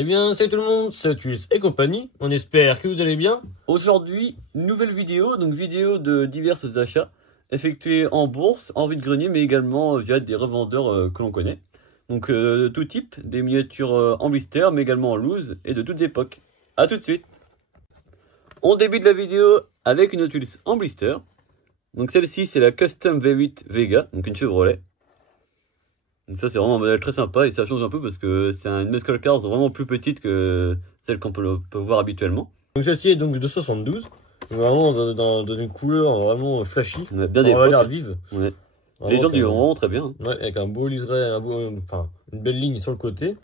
Eh bien, salut tout le monde, c'est Oculus et compagnie, on espère que vous allez bien. Aujourd'hui, nouvelle vidéo, donc vidéo de divers achats effectués en bourse, en vide-grenier, mais également via des revendeurs que l'on connaît. Donc tout type, des miniatures en blister, mais également en loose et de toutes époques. A tout de suite. On débute la vidéo avec une Oculus en blister. Donc celle-ci, c'est la Custom V8 Vega, donc une Chevrolet. Donc ça, c'est vraiment un modèle très sympa et ça change un peu parce que c'est une muscle cars vraiment plus petite que celle qu'on peut voir habituellement. Donc celle-ci est donc de 72, vraiment dans une couleur vraiment flashy, Ouais, bien valeur vive. Ouais. Les gens du vraiment très bien. Ouais, avec un beau liseré, une belle ligne sur le côté.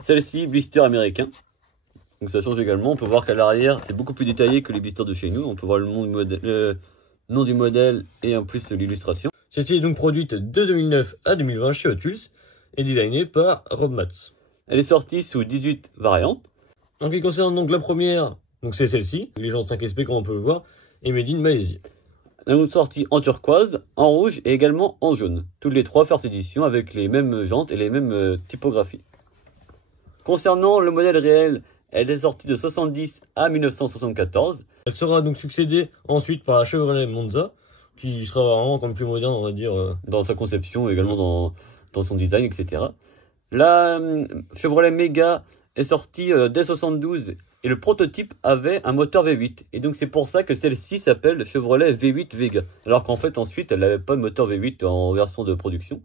Celle-ci, blister américain. Donc ça change également. On peut voir qu'à l'arrière, c'est beaucoup plus détaillé que les blisters de chez nous. On peut voir le nom du modèle et en plus l'illustration. Celle-ci est donc produite de 2009 à 2020 chez Oculus et designée par Rob Matz. Elle est sortie sous 18 variantes. En ce qui concerne donc la première, donc c'est celle-ci, Légende 5SP comme on peut le voir, et Made in Malaisie. Elle est sortie en turquoise, en rouge et également en jaune. Toutes les trois first édition avec les mêmes jantes et les mêmes typographies. Concernant le modèle réel, elle est sortie de 70 à 1974. Elle sera donc succédée ensuite par la Chevrolet Monza, qui sera vraiment comme plus moderne, on va dire. Dans sa conception, également dans son design, etc. La Chevrolet Mega est sortie dès 72 et le prototype avait un moteur V8. Et donc c'est pour ça que celle-ci s'appelle Chevrolet V8 Vega. Alors qu'en fait ensuite elle n'avait pas de moteur V8 en version de production.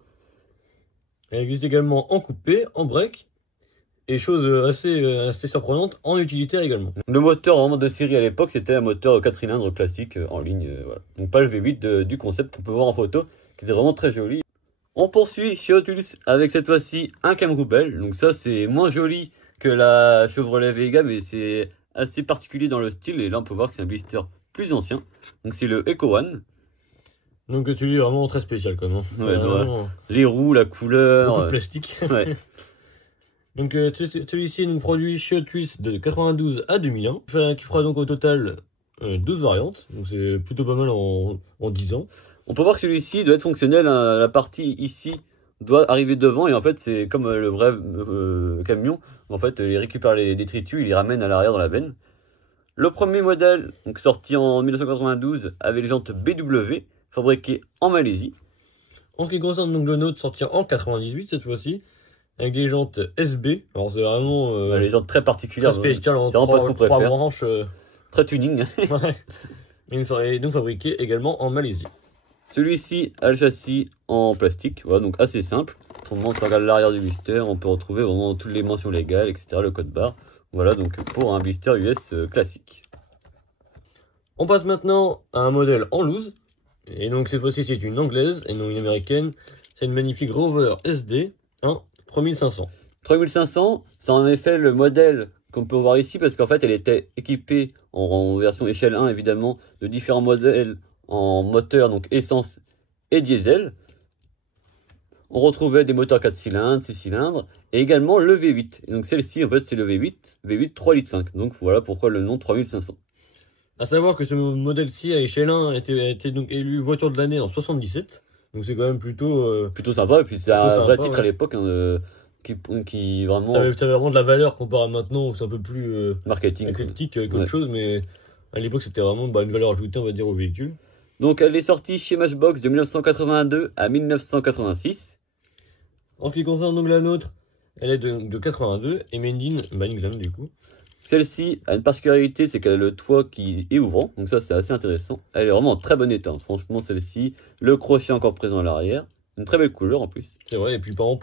Elle existe également en coupé, en break, et chose assez surprenante, en utilitaire également. Le moteur vraiment de série à l'époque, c'était un moteur 4 cylindres classique en ligne. Voilà. Donc pas le V8 du concept qu'on peut voir en photo, qui était vraiment très joli. On poursuit chez Oculus avec cette fois-ci un Camroubel. Donc ça c'est moins joli que la Chevrolet Vega, mais c'est assez particulier dans le style. Et là on peut voir que c'est un blister plus ancien. Donc c'est le Eco One. Donc celui est vraiment très spécial quand même. Ouais, vraiment... Les roues, la couleur. Beaucoup de plastique. Ouais. Donc celui-ci est donc produit chez Oculus de 92 à 2001, qui fera donc au total 12 variantes, donc c'est plutôt pas mal en 10 ans. On peut voir que celui-ci doit être fonctionnel, hein. La partie ici doit arriver devant et en fait c'est comme le vrai camion, en fait il récupère les détritus, il les ramène à l'arrière dans la benne. Le premier modèle, donc sorti en 1992, avait les jantes BW, fabriquées en Malaisie. En ce qui concerne donc le nôtre, sorti en 98 cette fois-ci, avec des jantes SB, alors c'est vraiment les jantes très particulières, très spécial, c'est vraiment pas ce qu'on préfère. 3 branches, très tuning. Ouais. Et donc fabriqué également en Malaisie. Celui-ci a le châssis en plastique, voilà, donc assez simple. Autrement, si on regarde l'arrière du blister, on peut retrouver vraiment toutes les mentions légales, etc., le code barre. Voilà donc pour un blister US classique. On passe maintenant à un modèle en loose, et donc cette fois-ci c'est une anglaise et non une américaine. C'est une magnifique Rover SD 3500. 3500, c'est en effet le modèle qu'on peut voir ici parce qu'en fait elle était équipée en version échelle 1 évidemment de différents modèles en moteur, donc essence et diesel. On retrouvait des moteurs 4 cylindres, 6 cylindres et également le V8. Et donc celle-ci en fait c'est le V8 3,5 litres. Donc voilà pourquoi le nom 3500. A savoir que ce modèle-ci à échelle 1 a été donc élu voiture de l'année en 77. Donc c'est quand même plutôt sympa, et puis c'est un vrai titre à l'époque qui vraiment... Ça avait vraiment de la valeur comparé à maintenant où c'est un peu plus marketing éclectique qu'autre chose, mais à l'époque c'était vraiment une valeur ajoutée on va dire au véhicule. Donc elle est sortie chez Matchbox de 1982 à 1986. En ce qui concerne donc la nôtre, elle est de 82 et made in Manningham du coup. Celle-ci a une particularité, c'est qu'elle a le toit qui est ouvrant, donc ça c'est assez intéressant. Elle est vraiment en très bon état, franchement celle-ci. Le crochet encore présent à l'arrière, une très belle couleur en plus. C'est vrai, et puis par exemple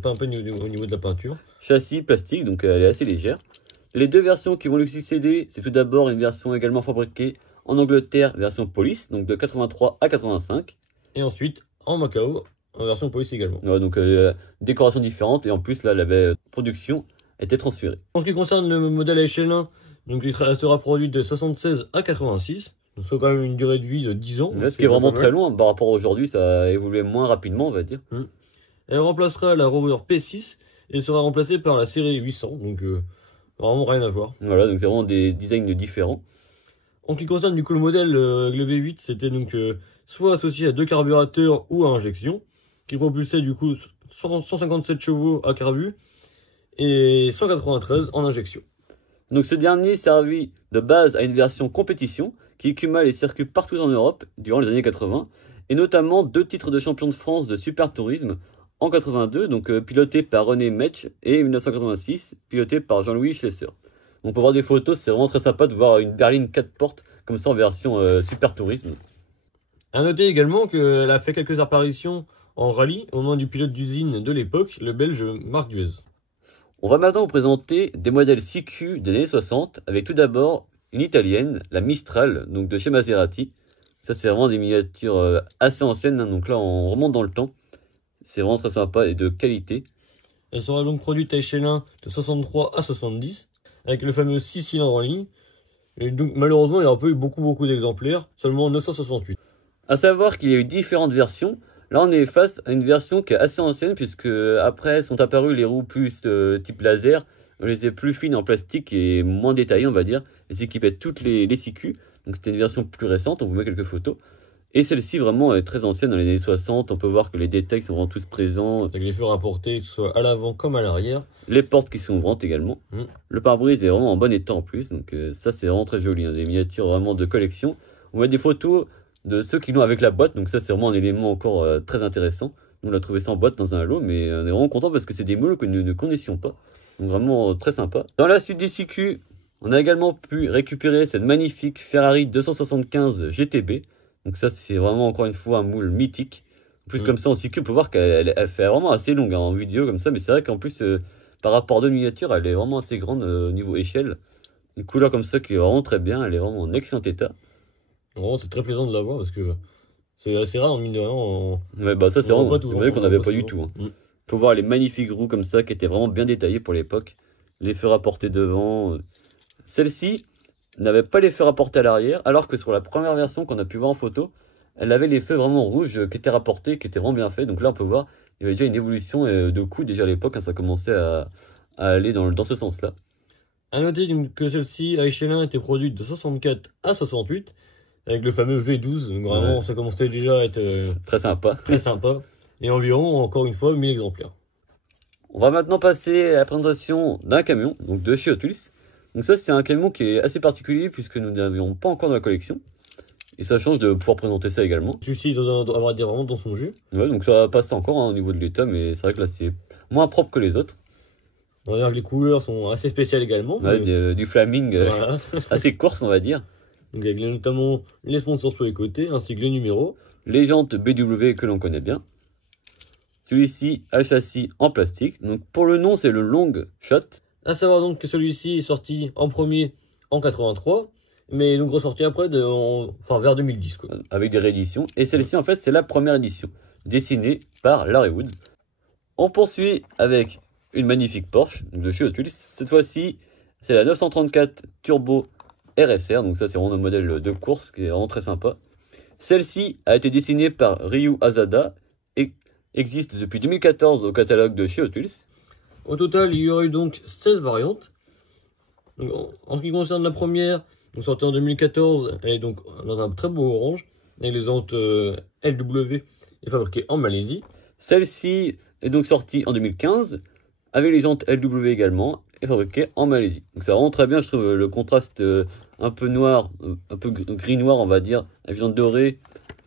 pas un peu au niveau de la peinture. Châssis plastique, donc elle est assez légère. Les deux versions qui vont lui succéder, c'est tout d'abord une version également fabriquée en Angleterre, version police, donc de 83 à 85. Et ensuite en Macao, en version police également. Ouais, donc décoration différente, et en plus là, la production était transférée. En ce qui concerne le modèle à échelle 1, donc il sera produit de 76 à 86. Donc c'est quand même une durée de vie de 10 ans. Là, ce qui est vraiment très long, par rapport à aujourd'hui, ça a évolué moins rapidement, on va dire. Elle remplacera la Rover P6 et sera remplacée par la série 800, donc vraiment rien à voir. Voilà, donc c'est vraiment des designs différents. En ce qui concerne du coup le modèle, le V8, c'était donc soit associé à 2 carburateurs ou à injection, qui propulsait du coup 157 chevaux à carbu et 193 en injection. Donc ce dernier servit de base à une version compétition qui écuma les circuits partout en Europe durant les années 80, et notamment 2 titres de champion de France de Super Tourisme en 82, donc piloté par René Metsch, et 1986, piloté par Jean-Louis Schlesser. Donc pour voir des photos, c'est vraiment très sympa de voir une berline 4 portes comme ça en version Super Tourisme. A noter également qu'elle a fait quelques apparitions en rallye au nom du pilote d'usine de l'époque, le belge Marc Duez. On va maintenant vous présenter des modèles CQ des années 60, avec tout d'abord une italienne, la Mistral, donc de chez Maserati. Ça c'est vraiment des miniatures assez anciennes, hein, donc là on remonte dans le temps. C'est vraiment très sympa et de qualité. Elle sera donc produite à échelle 1 de 63 à 70, avec le fameux 6 cylindres en ligne. Et donc malheureusement il n'y aura pas eu beaucoup d'exemplaires, seulement 968. À savoir qu'il y a eu différentes versions. Là on est face à une version qui est assez ancienne, puisque après sont apparues les roues plus type laser, les plus fines en plastique et moins détaillées on va dire. Elles équipaient toutes les CQ, donc c'était une version plus récente, on vous met quelques photos. Et celle-ci vraiment est très ancienne, dans les années 60, on peut voir que les détails sont vraiment tous présents. Avec les feux rapportés, que ce soit à l'avant comme à l'arrière. Les portes qui sont ouvrantes également. Le pare-brise est vraiment en bon état en plus, donc ça c'est vraiment très joli, hein, des miniatures vraiment de collection. On met des photos de ceux qui l'ont avec la boîte, donc ça c'est vraiment un élément encore très intéressant. Nous on l'a trouvé ça en boîte dans un lot, mais on est vraiment content parce que c'est des moules que nous ne connaissions pas. Donc vraiment très sympa. Dans la suite des CQ, on a également pu récupérer cette magnifique Ferrari 275 GTB. Donc ça c'est vraiment encore une fois un moule mythique. En plus comme ça en CQ on peut voir qu'elle fait vraiment assez longue hein, en vidéo comme ça, mais c'est vrai qu'en plus par rapport à deux miniatures elle est vraiment assez grande au niveau échelle. Une couleur comme ça qui est vraiment très bien, elle est vraiment en excellent état. Vraiment c'est très plaisant de la voir parce que c'est assez rare en mine de rien. Ouais bah ça c'est vraiment un modèle qu'on n'avait pas du tout. Hein. On peut voir les magnifiques roues comme ça qui étaient vraiment bien détaillées pour l'époque. Les feux rapportés devant. Celle-ci n'avait pas les feux rapportés à l'arrière, alors que sur la première version qu'on a pu voir en photo, elle avait les feux vraiment rouges qui étaient rapportés, qui étaient vraiment bien faits. Donc là on peut voir, il y avait déjà une évolution de coût déjà à l'époque, hein, ça commençait à aller dans ce sens-là. A noter que celle-ci à échelle 1 était produite de 64 à 68, avec le fameux V12, donc vraiment ça commençait déjà à être très sympa. Très sympa. Et environ, encore une fois, 1000 exemplaires. On va maintenant passer à la présentation d'un camion, donc de chez Hot Wheels. Donc ça c'est un camion qui est assez particulier puisque nous n'avions pas encore dans la collection. Et ça change de pouvoir présenter ça également. Celui-ci on va dire vraiment dans son jus. Ouais donc ça passe encore hein, au niveau de l'état, mais c'est vrai que là c'est moins propre que les autres. On va dire que les couleurs sont assez spéciales également. Ouais, mais... du flaming voilà. Assez corse on va dire. Donc avec notamment les sponsors sur les côtés ainsi que le numéro. Les jantes BW que l'on connaît bien. Celui-ci a le châssis en plastique. Donc pour le nom c'est le Long Shot. À savoir donc que celui-ci est sorti en premier en 83, mais donc ressorti après, vers 2010. Quoi. Avec des rééditions. Et celle-ci en fait c'est la première édition, dessinée par Larry Woods. On poursuit avec une magnifique Porsche de chez Hot Wheels. Cette fois-ci c'est la 934 Turbo RSR, donc ça c'est vraiment un modèle de course qui est vraiment très sympa. Celle-ci a été dessinée par Ryu Asada et existe depuis 2014 au catalogue de chez Hot Wheels. Au total, il y aurait eu donc 16 variantes. Donc, en ce qui concerne la première, donc sortie en 2014, elle est donc dans un très beau orange, avec les jantes LW et fabriquée en Malaisie. Celle-ci est donc sortie en 2015, avec les jantes LW également, et fabriquée en Malaisie. Donc ça rend très bien, je trouve, le contraste un peu noir, un peu gris-noir on va dire, avec les jantes dorées,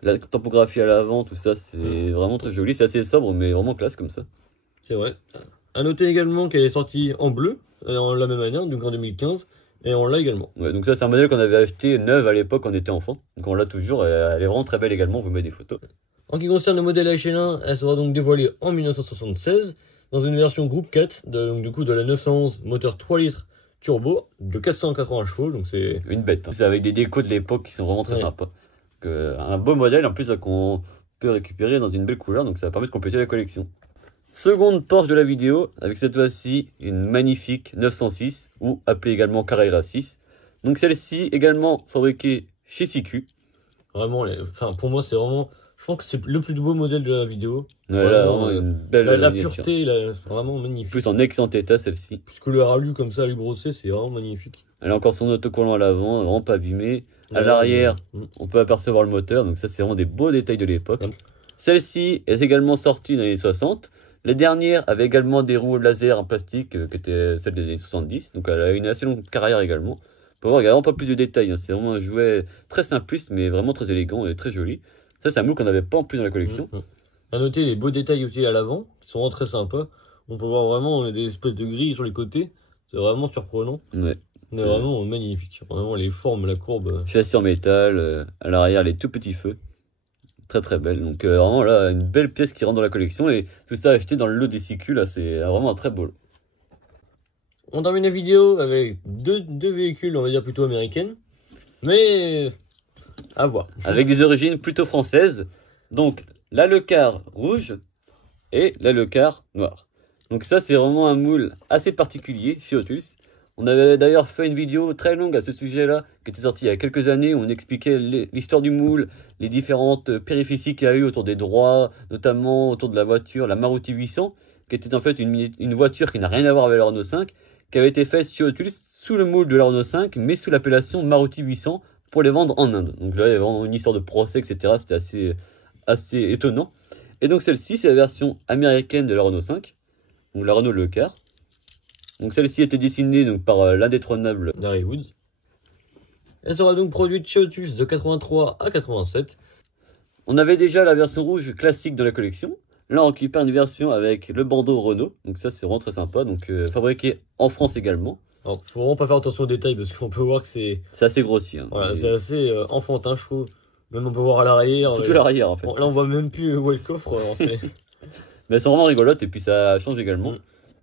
la topographie à l'avant, tout ça, c'est vraiment très joli. C'est assez sobre, mais vraiment classe comme ça. C'est vrai. A noter également qu'elle est sortie en bleu, la même année, donc en 2015, et on l'a également. Ouais, donc ça c'est un modèle qu'on avait acheté neuve à l'époque quand on était enfant. Donc on l'a toujours, et elle est vraiment très belle également, on vous met des photos. En ce qui concerne le modèle HL1, elle sera donc dévoilée en 1976, dans une version groupe 4, donc du coup de la 911, moteur 3 litres turbo, de 480 chevaux, donc c'est... Une bête, hein. C'est avec des décos de l'époque qui sont vraiment très sympas. Un beau modèle en plus qu'on peut récupérer dans une belle couleur, donc ça permet de compléter la collection. Seconde Porsche de la vidéo, avec cette fois-ci une magnifique 906, ou appelée également Carrera 6. Donc celle-ci également fabriquée chez CQ. Vraiment, pour moi c'est vraiment, je pense que c'est le plus beau modèle de la vidéo. Ouais, vraiment une belle la pureté, c'est vraiment magnifique. Plus en excellent état celle-ci. Puisque le alu comme ça, à lui brosser, c'est vraiment magnifique. Elle a encore son autocollant à l'avant, vraiment pas abîmé. À l'arrière, on peut apercevoir le moteur, donc ça c'est vraiment des beaux détails de l'époque. Celle-ci est également sortie dans les années 60. Les dernières avaient également des roues laser en plastique, qui étaient celles des années 70, donc elle a une assez longue carrière également. On peut voir, il n'y a vraiment pas plus de détails, hein. C'est vraiment un jouet très simpliste, mais vraiment très élégant et très joli. Ça, c'est un moule qu'on n'avait pas en plus dans la collection. À noter les beaux détails aussi à l'avant, qui sont vraiment très sympas. On peut voir vraiment des espèces de grilles sur les côtés. C'est vraiment surprenant. Ouais. C'est vraiment magnifique. Vraiment les formes, la courbe. Châssis en métal, à l'arrière les tout petits feux. Très très belle. Donc vraiment là, une belle pièce qui rentre dans la collection. Et tout ça acheté dans le lot des SICU, là, c'est vraiment un très beau lot. On termine la vidéo avec deux véhicules, on va dire plutôt américaines. Mais à voir. Avec des origines plutôt françaises. Donc la Lecar rouge et la Lecar noire. Donc ça, c'est vraiment un moule assez particulier chez Otus. On avait d'ailleurs fait une vidéo très longue à ce sujet-là, qui était sortie il y a quelques années, où on expliquait l'histoire du moule, les différentes péripéties qu'il y a eu autour des droits, notamment autour de la voiture, la Maruti 800, qui était en fait une voiture qui n'a rien à voir avec la Renault 5, qui avait été faite chez Otus sous le moule de la Renault 5, mais sous l'appellation Maruti 800 pour les vendre en Inde. Donc là, il y avait vraiment une histoire de procès, etc. C'était assez étonnant. Et donc celle-ci, c'est la version américaine de la Renault 5, donc la Renault Lecar. Donc celle-ci était dessinée donc, par l'indétrônable Darry Woods. Elle sera donc produite chez Otus de 83 à 87. On avait déjà la version rouge classique de la collection. Là, on récupère une version avec le bandeau Renault. Donc ça, c'est vraiment très sympa. Donc fabriqué en France également. Alors, faut vraiment pas faire attention aux détails parce qu'on peut voir que c'est assez grossi. Hein. Voilà, c'est assez enfantin, je trouve. Même on peut voir à l'arrière. Surtout l'arrière, en fait. Là, on voit même plus où est le coffre. Mais elles sont vraiment rigolotes et puis ça change également.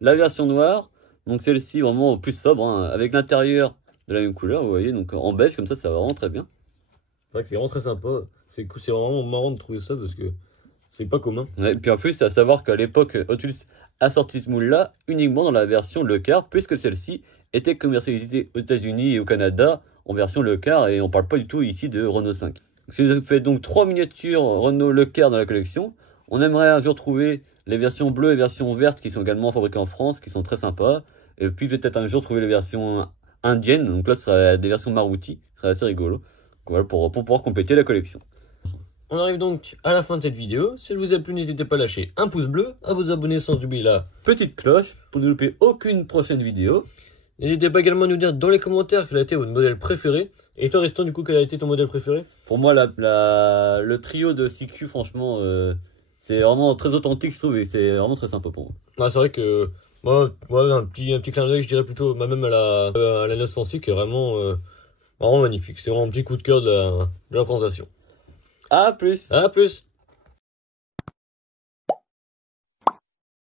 La version noire. Donc celle-ci vraiment plus sobre, hein, avec l'intérieur de la même couleur, vous voyez, donc en beige comme ça va vraiment très bien. C'est vrai que c'est vraiment très sympa, c'est vraiment marrant de trouver ça parce que c'est pas commun. Ouais, et puis en plus, c'est à savoir qu'à l'époque, Otus a sorti ce moule-là uniquement dans la version Lecar, puisque celle-ci était commercialisée aux États-Unis et au Canada en version Lecar, et on parle pas du tout ici de Renault 5. Si vous faites donc 3 miniatures Renault Lecar dans la collection, on aimerait un jour trouver les versions bleues et versions vertes qui sont également fabriquées en France, qui sont très sympas. Et puis peut-être un jour trouver les versions indiennes. Donc là, ce sera des versions Maruti. Ce serait assez rigolo. Donc, voilà, pour pouvoir compléter la collection. On arrive donc à la fin de cette vidéo. Si elle vous a plu, n'hésitez pas à lâcher un pouce bleu, à vous abonner sans oublier la petite cloche pour ne louper aucune prochaine vidéo. N'hésitez pas également à nous dire dans les commentaires quel a été votre modèle préféré. Et toi, Riston, du coup, quel a été ton modèle préféré? Pour moi, le trio de CQ, franchement, c'est vraiment très authentique, je trouve, et c'est vraiment très sympa pour moi. Ah, c'est vrai que moi un petit clin d'œil, je dirais plutôt même à la 906 qui est vraiment magnifique. C'est vraiment un petit coup de cœur de la présentation. À plus. À plus.